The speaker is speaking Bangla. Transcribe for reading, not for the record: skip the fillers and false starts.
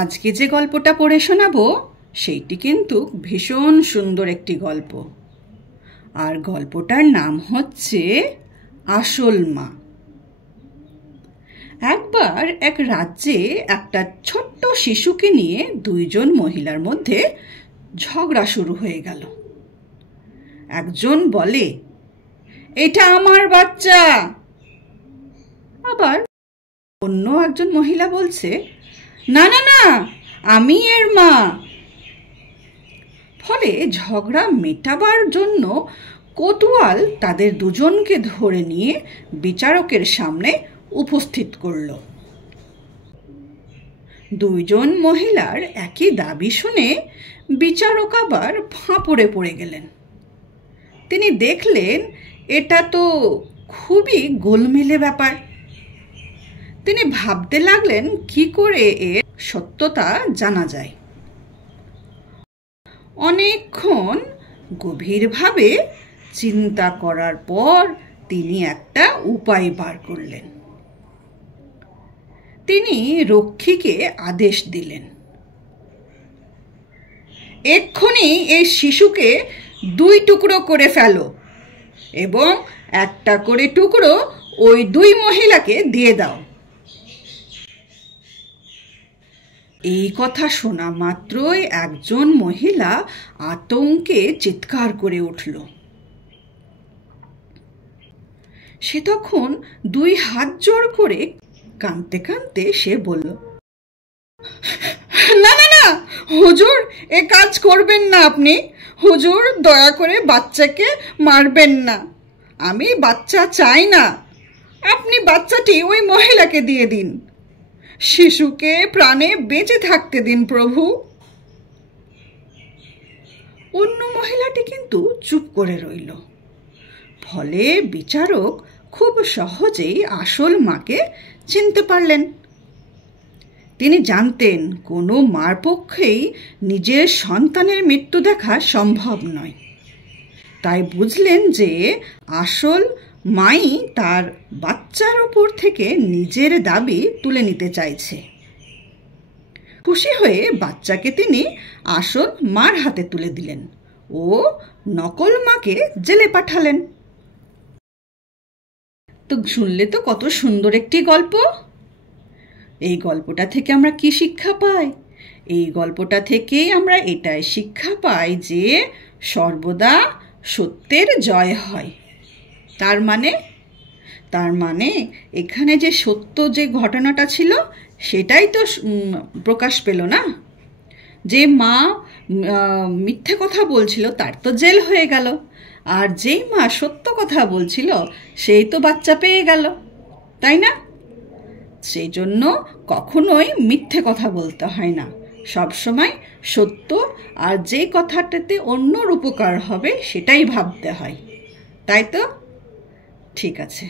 আজকে যে গল্পটা পড়ে শোনাবো সেইটি কিন্তু ভীষণ সুন্দর একটি গল্প। আর গল্পটার নাম হচ্ছে আসল মা। একবার এক রাজ্যে একটা ছোট্ট শিশুকে নিয়ে দুইজন মহিলার মধ্যে ঝগড়া শুরু হয়ে গেল। একজন বলে, এটা আমার বাচ্চা। আবার অন্য একজন মহিলা বলছে, না না না, আমি এর মা। ফলে ঝগড়া মেটাবার জন্য কোতোয়াল তাদের দুজনকে ধরে নিয়ে বিচারকের সামনে উপস্থিত করল। দুইজন মহিলার একই দাবি শুনে বিচারক আবার ফাঁপড়ে পড়ে গেলেন। তিনি দেখলেন এটা তো খুবই গোলমেলে ব্যাপার। তিনি ভাবতে লাগলেন কি করে এর সত্যতা জানা যায়। অনেকক্ষণ গভীরভাবে চিন্তা করার পর তিনি একটা উপায় বার করলেন। তিনি রক্ষীকে আদেশ দিলেন, এক্ষুনি এই শিশুকে 2 টুকরো করে ফেলো এবং একটা করে টুকরো ওই 2 মহিলাকে দিয়ে দাও। এই কথা শোনা মাত্রই একজন মহিলা আতঙ্কে চিৎকার করে উঠল। সে তখন 2 হাত জোড় করে কাঁদতে কাঁদতে সে বলল, না না না হুজুর, এ কাজ করবেন না আপনি। হুজুর, দয়া করে বাচ্চাকে মারবেন না। আমি বাচ্চা চাই না। আপনি বাচ্চাটি ওই মহিলাকে দিয়ে দিন। শিশুকে প্রাণে বেঁচে থাকতে দিন প্রভু। অন্য মহিলাটি কিন্তু চুপ করে রইল। ফলে বিচারক খুব সহজেই আসল মাকে চিনতে পারলেন। তিনি জানতেন কোনো মার পক্ষেই নিজের সন্তানের মৃত্যু দেখা সম্ভব নয়। তাই বুঝলেন যে আসল মাই তার বাচ্চার ওপর থেকে নিজের দাবি তুলে নিতে চাইছে। খুশি হয়ে বাচ্চাকে তিনি আসল মার হাতে তুলে দিলেন ও নকল মাকে জেলে পাঠালেন। তো শুনলে তো কত সুন্দর একটি গল্প। এই গল্পটা থেকে আমরা কি শিক্ষা পাই? এই গল্পটা থেকেই আমরা এটাই শিক্ষা পাই যে সর্বদা সত্যের জয় হয়। তার মানে এখানে যে সত্য যে ঘটনাটা ছিল সেটাই তো প্রকাশ পেল না। যে মা মিথ্যে কথা বলছিল তার তো জেল হয়ে গেল, আর যেই মা সত্য কথা বলছিল সেই তো বাচ্চা পেয়ে গেল, তাই না? সেই জন্য কখনোই মিথ্যে কথা বলতে হয় না। সবসময় সত্য আর যে কথাটাতে অন্যর উপকার হবে সেটাই ভাবতে হয়, তাই তো? ঠিক আছে।